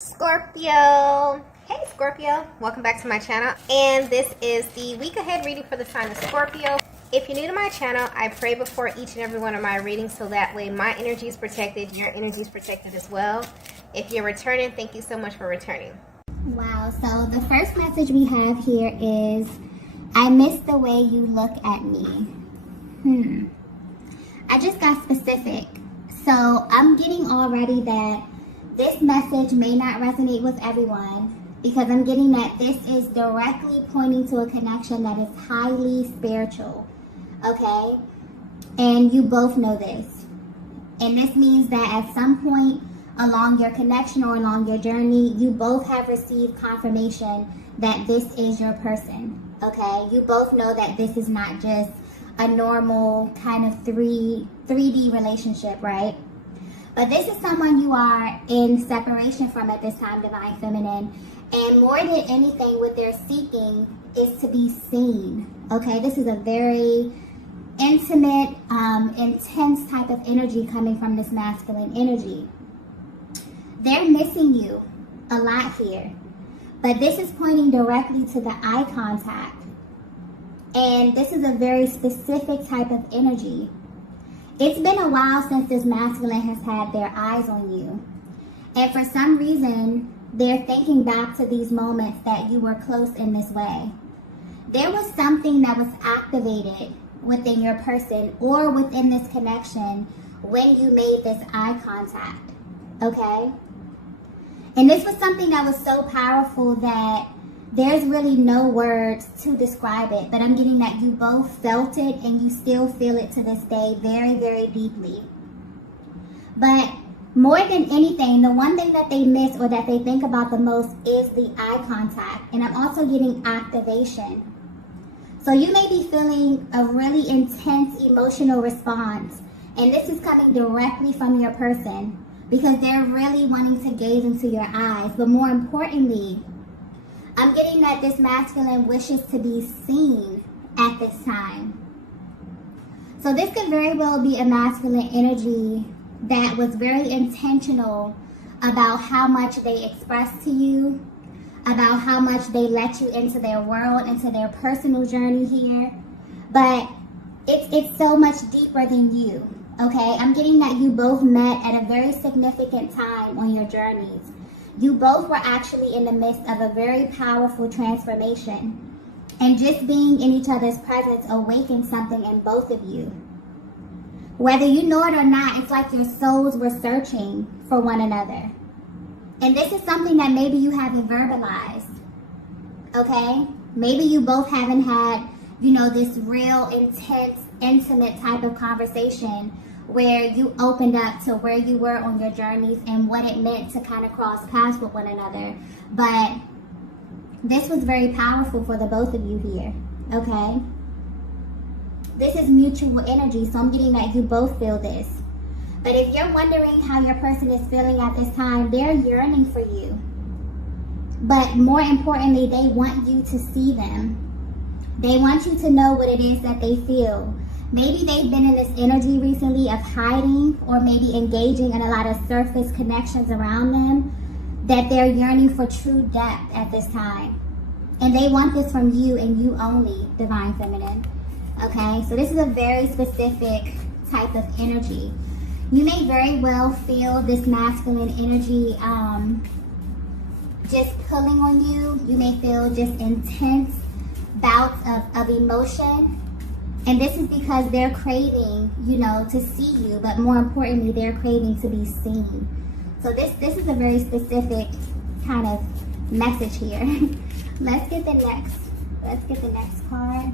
Scorpio. Hey Scorpio, welcome back to my channel, and this is the week ahead reading for the sign of Scorpio. If you're new to my channel, I pray before each and every one of my readings so that way my energy is protected, your energy is protected as well. If you're returning, thank you so much for returning. Wow, so the first message we have here is, I miss the way you look at me. I just got specific. So I'm getting already that this message may not resonate with everyone because I'm getting that this is directly pointing to a connection that is highly spiritual, okay? And you both know this. And this means that at some point along your connection or along your journey, you both have received confirmation that this is your person, okay? You both know that this is not just a normal kind of 3D relationship, right? But this is someone you are in separation from at this time, Divine Feminine. And more than anything, what they're seeking is to be seen. Okay, this is a very intimate, intense type of energy coming from this masculine energy. They're missing you a lot here. But this is pointing directly to the eye contact. And this is a very specific type of energy. It's been a while since this masculine has had their eyes on you. And for some reason, they're thinking back to these moments that you were close in this way. There was something that was activated within your person or within this connection when you made this eye contact, okay? And this was something that was so powerful that there's really no words to describe it, but I'm getting that you both felt it and you still feel it to this day very, very deeply. But more than anything, the one thing that they miss or that they think about the most is the eye contact. And I'm also getting activation. So you may be feeling a really intense emotional response. And this is coming directly from your person because they're really wanting to gaze into your eyes. But more importantly, I'm getting that this masculine wishes to be seen at this time. So this could very well be a masculine energy that was very intentional about how much they express to you, about how much they let you into their world, into their personal journey here. But it's so much deeper than you, okay? I'm getting that you both met at a very significant time on your journeys. You both were actually in the midst of a very powerful transformation. And just being in each other's presence awakened something in both of you. Whether you know it or not, it's like your souls were searching for one another. And this is something that maybe you haven't verbalized, okay? Maybe you both haven't had, this real intense, intimate type of conversation where you opened up to where you were on your journeys and what it meant to kind of cross paths with one another. But this was very powerful for the both of you here, okay? This is mutual energy, so I'm getting that you both feel this. But if you're wondering how your person is feeling at this time, they're yearning for you. But more importantly, they want you to see them. They want you to know what it is that they feel. Maybe they've been in this energy recently of hiding or maybe engaging in a lot of surface connections around them, that they're yearning for true depth at this time. And they want this from you and you only, Divine Feminine. Okay, so this is a very specific type of energy. You may very well feel this masculine energy just pulling on you. You may feel just intense bouts of emotion. And this is because they're craving, to see you, but more importantly, they're craving to be seen. So this is a very specific kind of message here. Let's get the next card.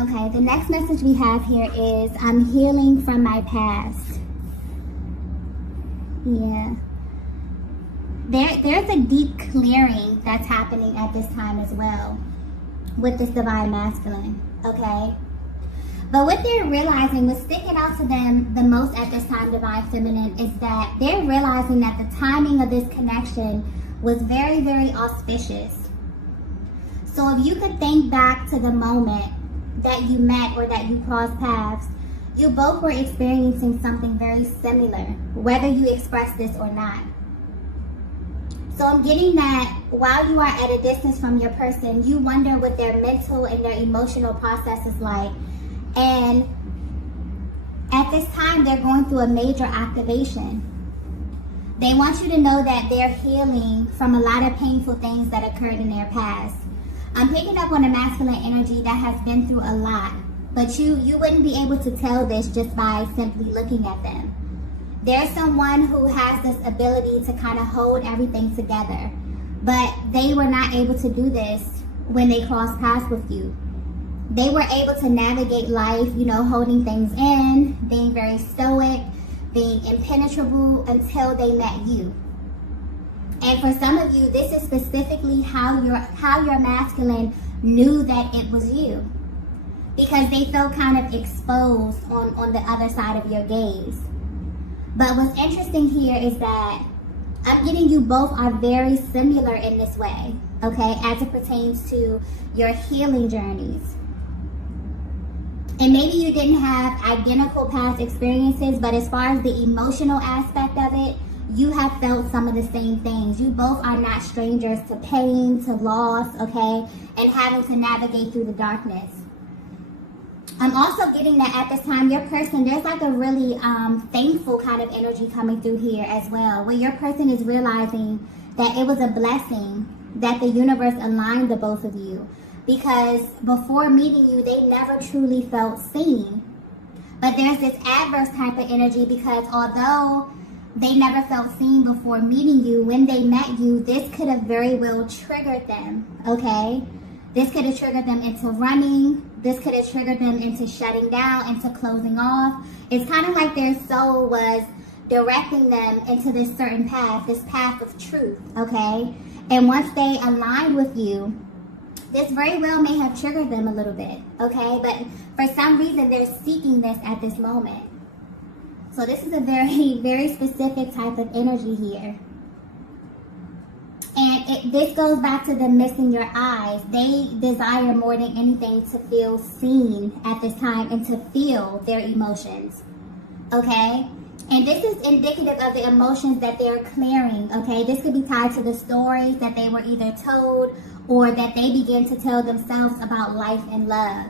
Okay, the next message we have here is, I'm healing from my past. Yeah. There's a deep clearing that's happening at this time as well with this divine masculine, okay? But what they're realizing, what's sticking out to them the most at this time, Divine Feminine, is that they're realizing that the timing of this connection was very, very auspicious. So if you could think back to the moment that you met or that you crossed paths, You both were experiencing something very similar, whether you express this or not. So I'm getting that while you are at a distance from your person, you wonder what their mental and their emotional process is like. And at this time, they're going through a major activation. They want you to know that they're healing from a lot of painful things that occurred in their past. I'm picking up on a masculine energy that has been through a lot, but you wouldn't be able to tell this just by simply looking at them. There's someone who has this ability to kind of hold everything together, but they were not able to do this when they crossed paths with you. They were able to navigate life, holding things in, being very stoic, being impenetrable until they met you. And for some of you, this is specifically how your masculine knew that it was you, because they felt kind of exposed on the other side of your gaze. But what's interesting here is that I'm getting you both are very similar in this way, okay, as it pertains to your healing journeys. And maybe you didn't have identical past experiences, but as far as the emotional aspect of it, you have felt some of the same things. You both are not strangers to pain, to loss, okay, and having to navigate through the darkness. I'm also getting that at this time, your person, there's like a really thankful kind of energy coming through here as well, where your person is realizing that it was a blessing that the universe aligned the both of you. Because before meeting you, they never truly felt seen. But there's this adverse type of energy, because although they never felt seen before meeting you, when they met you, this could have very well triggered them, okay? This could have triggered them into running. This could have triggered them into shutting down, into closing off. It's kind of like their soul was directing them into this certain path, this path of truth, okay? And once they aligned with you, this very well may have triggered them a little bit, okay? But for some reason, they're seeking this at this moment. So this is a very, very specific type of energy here. And this goes back to them missing your eyes. They desire more than anything to feel seen at this time and to feel their emotions, okay? And this is indicative of the emotions that they're clearing, okay? This could be tied to the stories that they were either told or that they begin to tell themselves about life and love.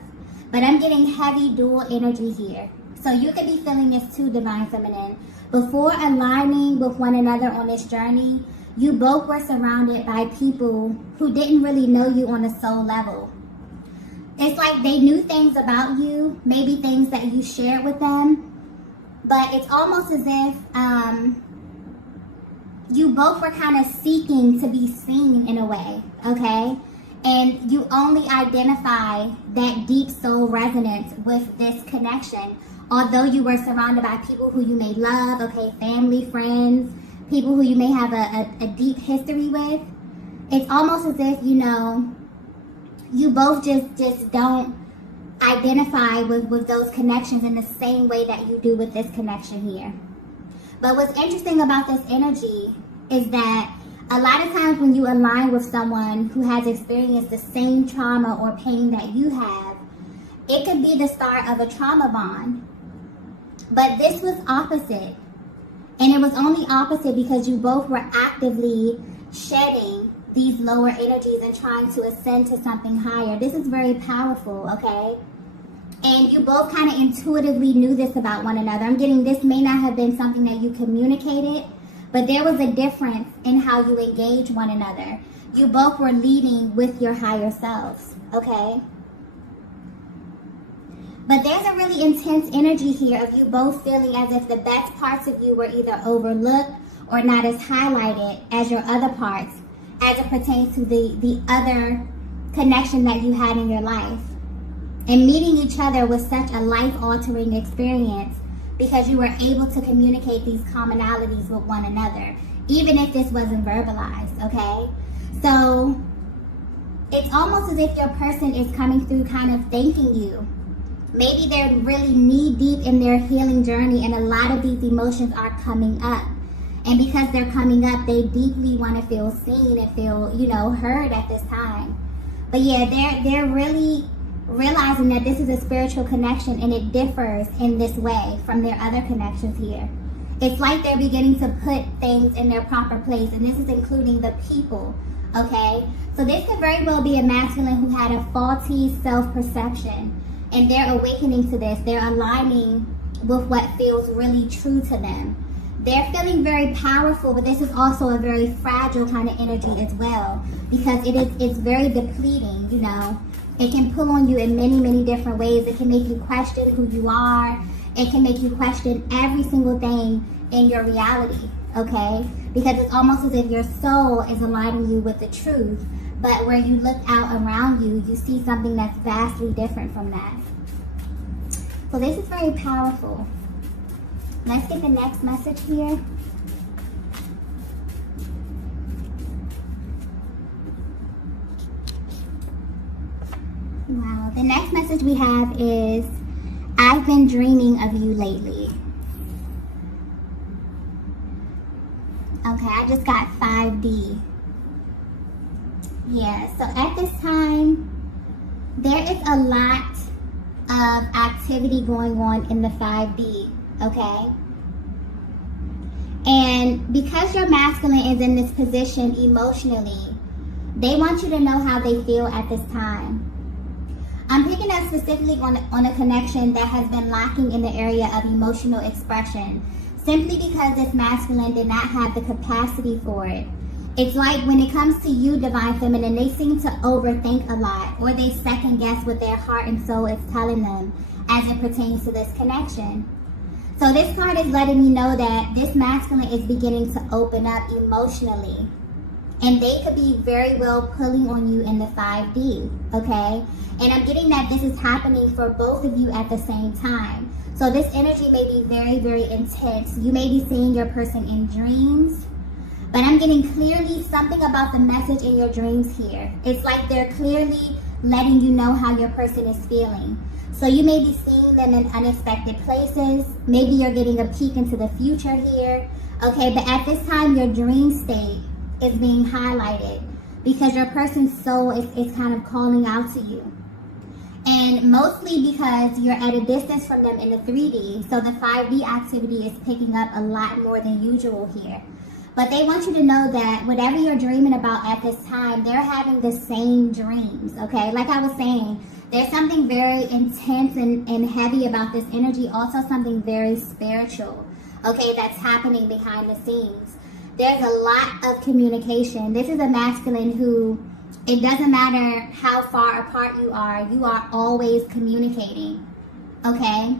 But I'm getting heavy dual energy here. So you could be feeling this too, Divine Feminine. Before aligning with one another on this journey, you both were surrounded by people who didn't really know you on a soul level. It's like they knew things about you, maybe things that you shared with them, but it's almost as if you both were kind of seeking to be seen in a way, okay? And you only identify that deep soul resonance with this connection, although you were surrounded by people who you may love, okay, family, friends, people who you may have a deep history with. It's almost as if, you both just don't identify with those connections in the same way that you do with this connection here. But what's interesting about this energy is that a lot of times when you align with someone who has experienced the same trauma or pain that you have, it could be the start of a trauma bond. But this was opposite. And it was only opposite because you both were actively shedding these lower energies and trying to ascend to something higher. This is very powerful, okay? And you both kind of intuitively knew this about one another. I'm getting this may not have been something that you communicated, but there was a difference in how you engage one another. You both were leading with your higher selves, okay? But there's a really intense energy here of you both feeling as if the best parts of you were either overlooked or not as highlighted as your other parts as it pertains to the other connection that you had in your life. And meeting each other was such a life-altering experience because you were able to communicate these commonalities with one another, even if this wasn't verbalized, okay? So it's almost as if your person is coming through kind of thanking you. Maybe they're really knee-deep in their healing journey and a lot of these emotions are coming up. And because they're coming up, they deeply want to feel seen and feel, heard at this time. But yeah, they're really realizing that this is a spiritual connection and it differs in this way from their other connections here. It's like they're beginning to put things in their proper place, and this is including the people, okay? So this could very well be a masculine who had a faulty self-perception, and they're awakening to this. They're aligning with what feels really true to them. They're feeling very powerful, but this is also a very fragile kind of energy as well, because it's very depleting, you know. It can pull on you in many, many different ways. It can make you question who you are. It can make you question every single thing in your reality, okay? Because it's almost as if your soul is aligning you with the truth, but where you look out around you, you see something that's vastly different from that. So this is very powerful. Let's get the next message here. Wow, the next message we have is, I've been dreaming of you lately. Okay, I just got 5D. Yeah, so at this time, there is a lot of activity going on in the 5D, okay? And because your masculine is in this position emotionally, they want you to know how they feel at this time. I'm picking up specifically on a connection that has been lacking in the area of emotional expression, simply because this masculine did not have the capacity for it. It's like when it comes to you, Divine Feminine, they seem to overthink a lot, or they second guess what their heart and soul is telling them as it pertains to this connection. So this card is letting me know that this masculine is beginning to open up emotionally. And they could be very well pulling on you in the 5D, okay? And I'm getting that this is happening for both of you at the same time. So this energy may be very, very intense. You may be seeing your person in dreams, but I'm getting clearly something about the message in your dreams here. It's like they're clearly letting you know how your person is feeling. So you may be seeing them in unexpected places. Maybe you're getting a peek into the future here, okay? But at this time, your dream state is being highlighted because your person's soul is kind of calling out to you. And mostly because you're at a distance from them in the 3D, so the 5D activity is picking up a lot more than usual here. But they want you to know that whatever you're dreaming about at this time, they're having the same dreams, okay? Like I was saying, there's something very intense and heavy about this energy, also something very spiritual, okay, that's happening behind the scenes. There's a lot of communication. This is a masculine who, it doesn't matter how far apart you are always communicating, okay?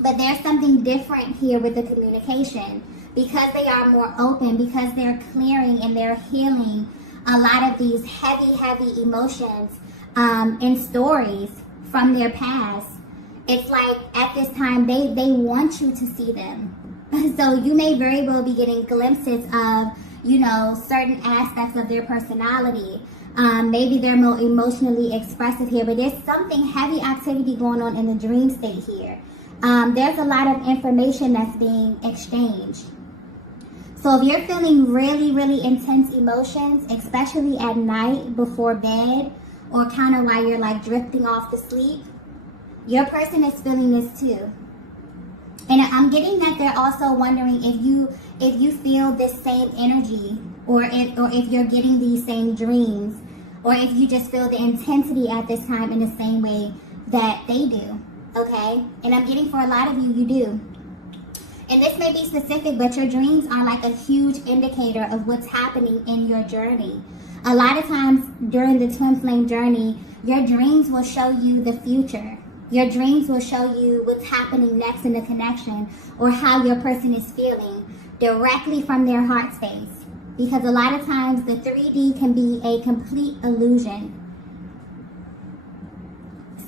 But there's something different here with the communication because they are more open, because they're clearing and they're healing a lot of these heavy, heavy emotions and stories from their past. It's like at this time, they want you to see them. So you may very well be getting glimpses of, you know, certain aspects of their personality. Maybe they're more emotionally expressive here, but there's something heavy activity going on in the dream state here. There's a lot of information that's being exchanged. So if you're feeling really, really intense emotions, especially at night before bed, or kind of while you're like drifting off to sleep, your person is feeling this too. And I'm getting that they're also wondering if you feel this same energy, or if you're getting these same dreams, or if you just feel the intensity at this time in the same way that they do, okay? And I'm getting for a lot of you, you do. And this may be specific, but your dreams are like a huge indicator of what's happening in your journey. A lot of times during the twin flame journey, your dreams will show you the future. Your dreams will show you what's happening next in the connection, or how your person is feeling directly from their heart space. Because a lot of times the 3D can be a complete illusion.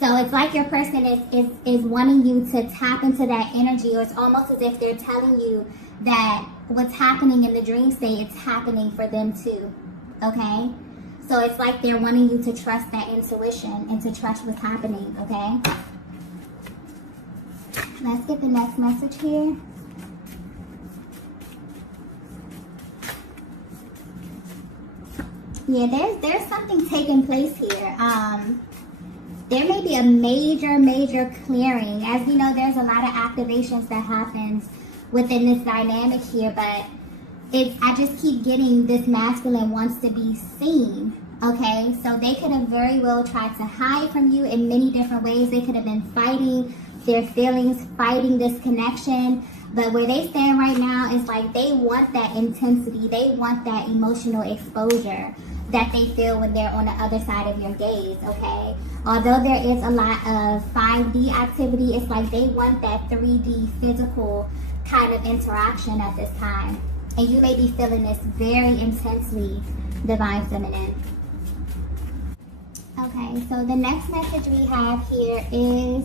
So it's like your person is wanting you to tap into that energy, or it's almost as if they're telling you that what's happening in the dream state, it's happening for them too, okay? So it's like they're wanting you to trust that intuition and to trust what's happening, okay? Let's get the next message here. Yeah, there's something taking place here. there may be a major clearing. As we know, there's a lot of activations that happens within this dynamic here, but I just keep getting this masculine wants to be seen. Okay, so they could have very well tried to hide from you in many different ways. They could have been fighting their feelings, fighting this connection. But where they stand right now is like they want that intensity. They want that emotional exposure that they feel when they're on the other side of your gaze, okay? Although there is a lot of 5D activity, it's like they want that 3D physical kind of interaction at this time. And you may be feeling this very intensely, Divine Feminine. Okay, so the next message we have here is,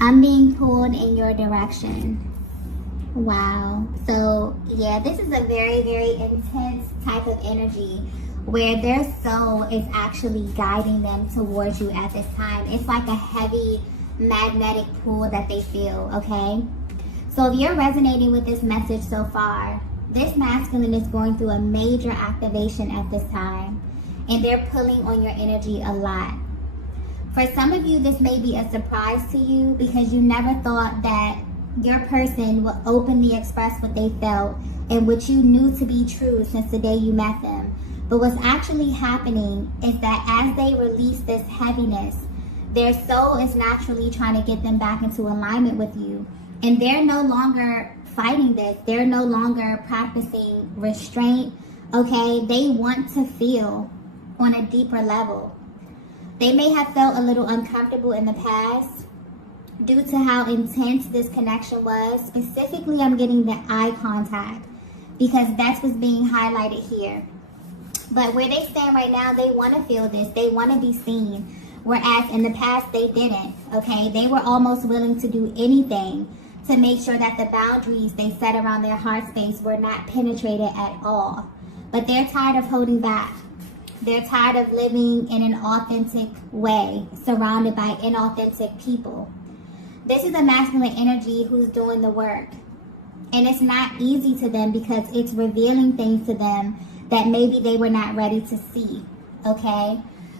I'm being pulled in your direction. Wow. So, yeah, this is a very intense type of energy where their soul is actually guiding them towards you at this time. It's like a heavy magnetic pull that they feel, okay? So if you're resonating with this message so far, this masculine is going through a major activation at this time, and they're pulling on your energy a lot. For some of you, this may be a surprise to you because you never thought that your person would openly express what they felt and what you knew to be true since the day you met them. But what's actually happening is that as they release this heaviness, their soul is naturally trying to get them back into alignment with you. And they're no longer fighting this. They're no longer practicing restraint, okay? They want to feel on a deeper level. They may have felt a little uncomfortable in the past due to how intense this connection was. Specifically, I'm getting the eye contact because that's what's being highlighted here. But where they stand right now, they want to feel this. They want to be seen. Whereas in the past, they didn't, okay? They were almost willing to do anything to make sure that the boundaries they set around their heart space were not penetrated at all. But they're tired of holding back. They're tired of living in an authentic way, surrounded by inauthentic people. This is a masculine energy who's doing the work. And it's not easy to them because it's revealing things to them that maybe they were not ready to see, okay?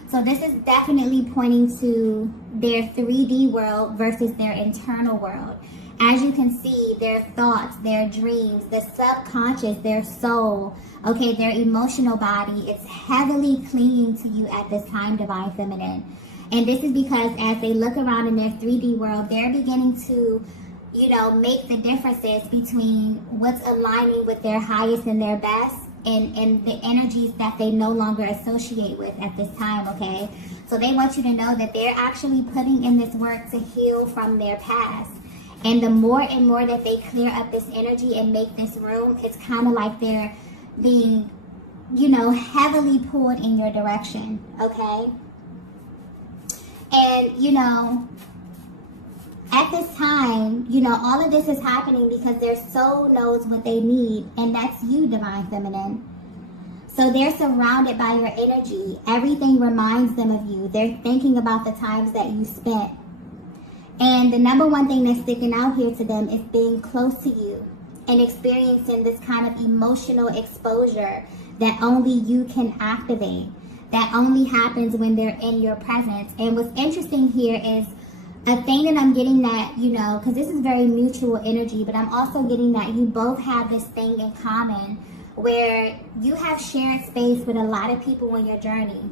So this is definitely pointing to their 3D world versus their internal world. As you can see, their thoughts, their dreams, the subconscious, their soul, okay, their emotional body, it's heavily clinging to you at this time, Divine Feminine. And this is because as they look around in their 3D world, they're beginning to, you know, make the differences between what's aligning with their highest and their best and the energies that they no longer associate with at this time, okay? So they want you to know that they're actually putting in this work to heal from their past. And the more and more that they clear up this energy and make this room, it's kind of like they're being, you know, heavily pulled in your direction, okay? And, you know, at this time, you know, all of this is happening because their soul knows what they need, and that's you, Divine Feminine. So they're surrounded by your energy. Everything reminds them of you. They're thinking about the times that you spent. And the number one thing that's sticking out here to them is being close to you and experiencing this kind of emotional exposure that only you can activate, that only happens when they're in your presence. And what's interesting here is a thing that I'm getting that, you know, because this is very mutual energy, but I'm also getting that you both have this thing in common where you have shared space with a lot of people on your journey.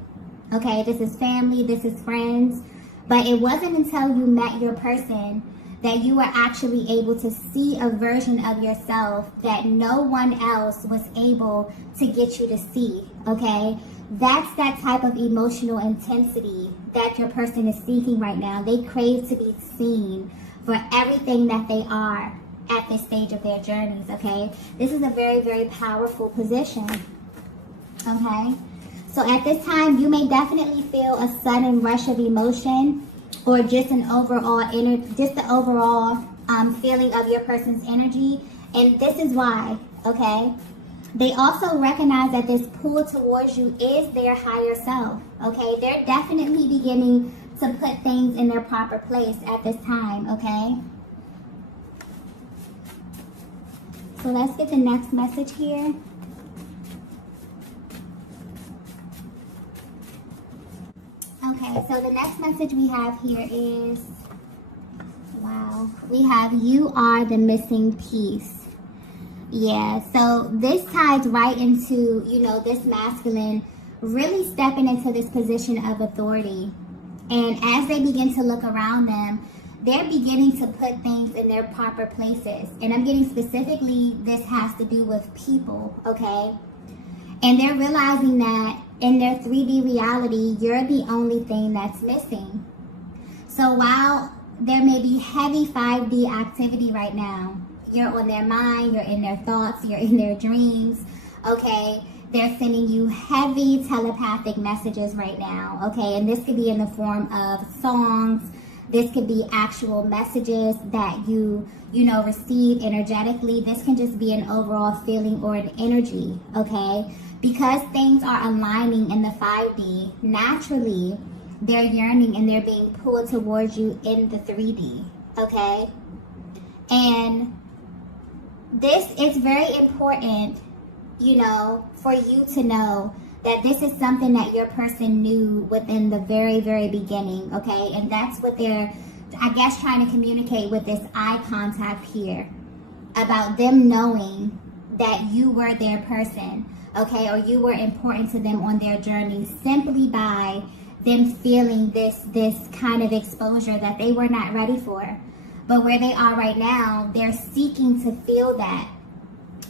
Okay, this is family, this is friends. But it wasn't until you met your person that you were actually able to see a version of yourself that no one else was able to get you to see, okay? That's that type of emotional intensity that your person is seeking right now. They crave to be seen for everything that they are at this stage of their journeys, okay? This is a very powerful position, okay? So at this time, you may definitely feel a sudden rush of emotion or just an overall feeling of your person's energy. And this is why, okay? They also recognize that this pull towards you is their higher self, okay? They're definitely beginning to put things in their proper place at this time, okay? So let's get the next message here. so the next message we have here is, wow, we have you are the missing piece. Yeah, so this ties right into, you know, this masculine really stepping into this position of authority. And as they begin to look around them, they're beginning to put things in their proper places. And I'm getting specifically, this has to do with people, okay? And they're realizing that in their 3D reality, you're the only thing that's missing. So while there may be heavy 5D activity right now, you're on their mind, you're in their thoughts, you're in their dreams, okay? They're sending you heavy telepathic messages right now, okay? And this could be in the form of songs. This could be actual messages that you know, receive energetically. This can just be an overall feeling or an energy, okay? Because things are aligning in the 5D, naturally, they're yearning and they're being pulled towards you in the 3D, okay? And this is very important, you know, for you to know that this is something that your person knew within the very, very beginning, okay? And that's what they're, I guess, trying to communicate with this eye contact here, about them knowing that you were their person, okay? Or you were important to them on their journey, simply by them feeling this kind of exposure that they were not ready for. But where they are right now, they're seeking to feel that.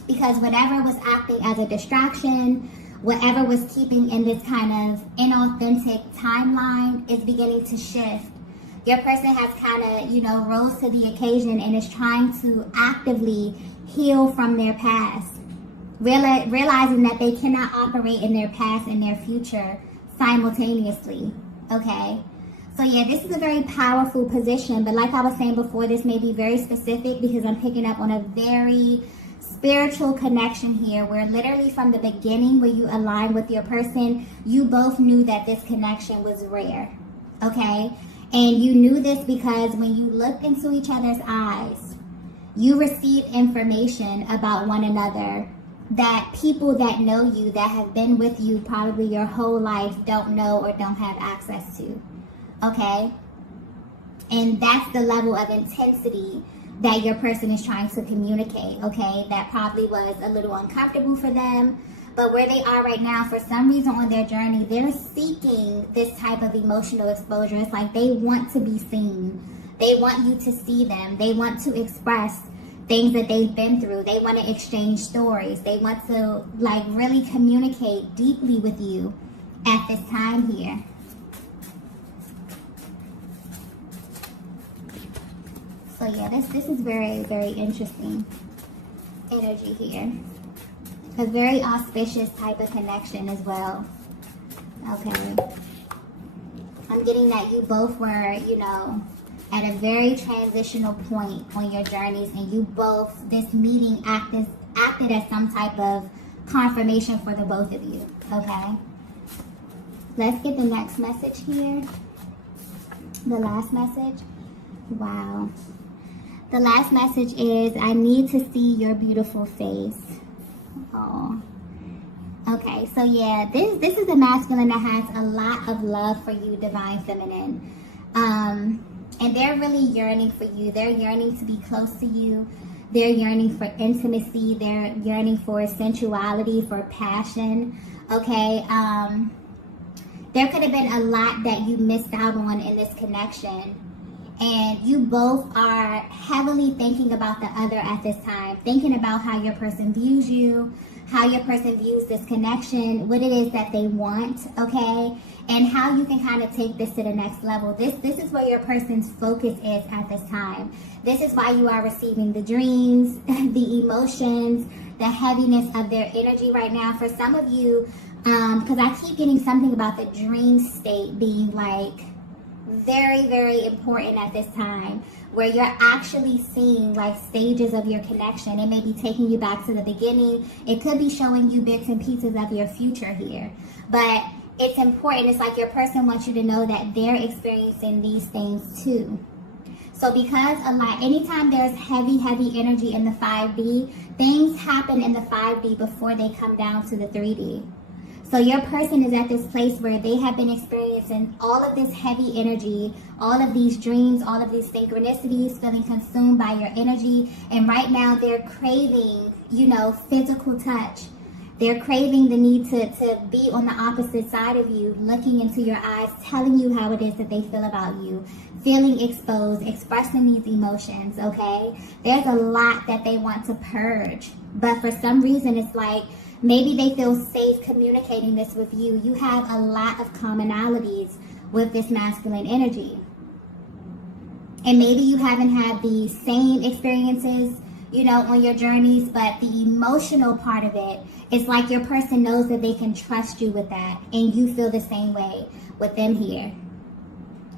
Because whatever was acting as a distraction, whatever was keeping in this kind of inauthentic timeline is beginning to shift. Your person has kind of, you know, rose to the occasion and is trying to actively heal from their past. Realizing that they cannot operate in their past and their future simultaneously, okay? So yeah, this is a very powerful position, but like I was saying before, this may be very specific because I'm picking up on a very spiritual connection here, where literally from the beginning, where you align with your person, you both knew that this connection was rare, okay? And you knew this because when you looked into each other's eyes, you received information about one another that people that know you, that have been with you probably your whole life, don't know or don't have access to, okay? And that's the level of intensity that your person is trying to communicate, okay? That probably was a little uncomfortable for them, but where they are right now, for some reason on their journey, they're seeking this type of emotional exposure. It's like they want to be seen. They want you to see them. They want to express things that they've been through. They want to exchange stories. They want to, like, really communicate deeply with you at this time here. So yeah, this is very, very interesting energy here. A very auspicious type of connection as well. Okay. I'm getting that you both were, you know, at a very transitional point on your journeys, and you both, this meeting acted as some type of confirmation for the both of you. Okay. Let's get the next message here. The last message. Wow. The last message is, I need to see your beautiful face. Oh. Okay, so yeah, this is a masculine that has a lot of love for you, divine feminine. And they're really yearning for you. They're yearning to be close to you. They're yearning for intimacy. They're yearning for sensuality, for passion. Okay, there could have been a lot that you missed out on in this connection. And you both are heavily thinking about the other at this time, thinking about how your person views you, how your person views this connection, what it is that they want, okay? And how you can kind of take this to the next level. This is where your person's focus is at this time. This is why you are receiving the dreams, the emotions, the heaviness of their energy right now. For some of you, because I keep getting something about the dream state being like very, very important at this time, where you're actually seeing like stages of your connection. It may be taking you back to the beginning. It could be showing you bits and pieces of your future here. But it's important. It's like your person wants you to know that they're experiencing these things too. So because a lot, anytime there's heavy energy in the 5D, things happen in the 5D before they come down to the 3D. So your person is at this place where they have been experiencing all of this heavy energy, all of these dreams, all of these synchronicities, feeling consumed by your energy. And right now they're craving, physical touch. They're craving the need to be on the opposite side of you, looking into your eyes, telling you how it is that they feel about you, feeling exposed, expressing these emotions, okay? There's a lot that they want to purge. But for some reason, it's like, maybe they feel safe communicating this with you. You have a lot of commonalities with this masculine energy. And maybe you haven't had the same experiences, on your journeys, but the emotional part of it is like your person knows that they can trust you with that. And you feel the same way with them here.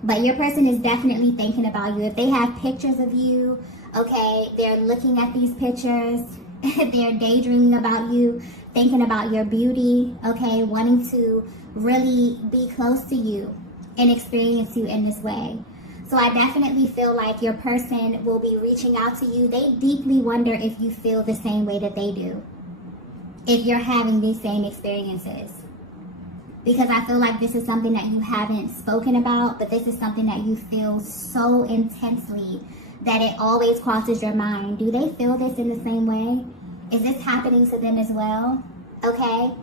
But your person is definitely thinking about you. If they have pictures of you, okay, they're looking at these pictures. They're daydreaming about you, thinking about your beauty, okay, wanting to really be close to you and experience you in this way. So I definitely feel like your person will be reaching out to you. They deeply wonder if you feel the same way that they do, if you're having these same experiences. Because I feel like this is something that you haven't spoken about, but this is something that you feel so intensely that it always crosses your mind. Do they feel this in the same way? Is this happening to them as well? Okay.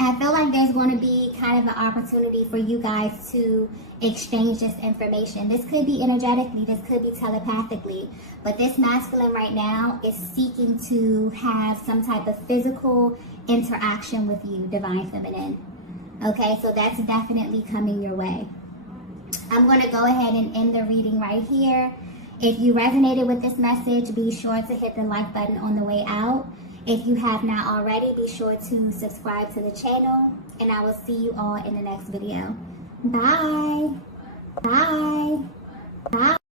I feel like there's going to be kind of an opportunity for you guys to exchange this information. This could be energetically, this could be telepathically, but this masculine right now is seeking to have some type of physical interaction with you, divine feminine. Okay, so that's definitely coming your way. I'm going to go ahead and end the reading right here. If you resonated with this message, be sure to hit the like button on the way out. If you have not already, be sure to subscribe to the channel, and I will see you all in the next video. Bye. Bye. Bye.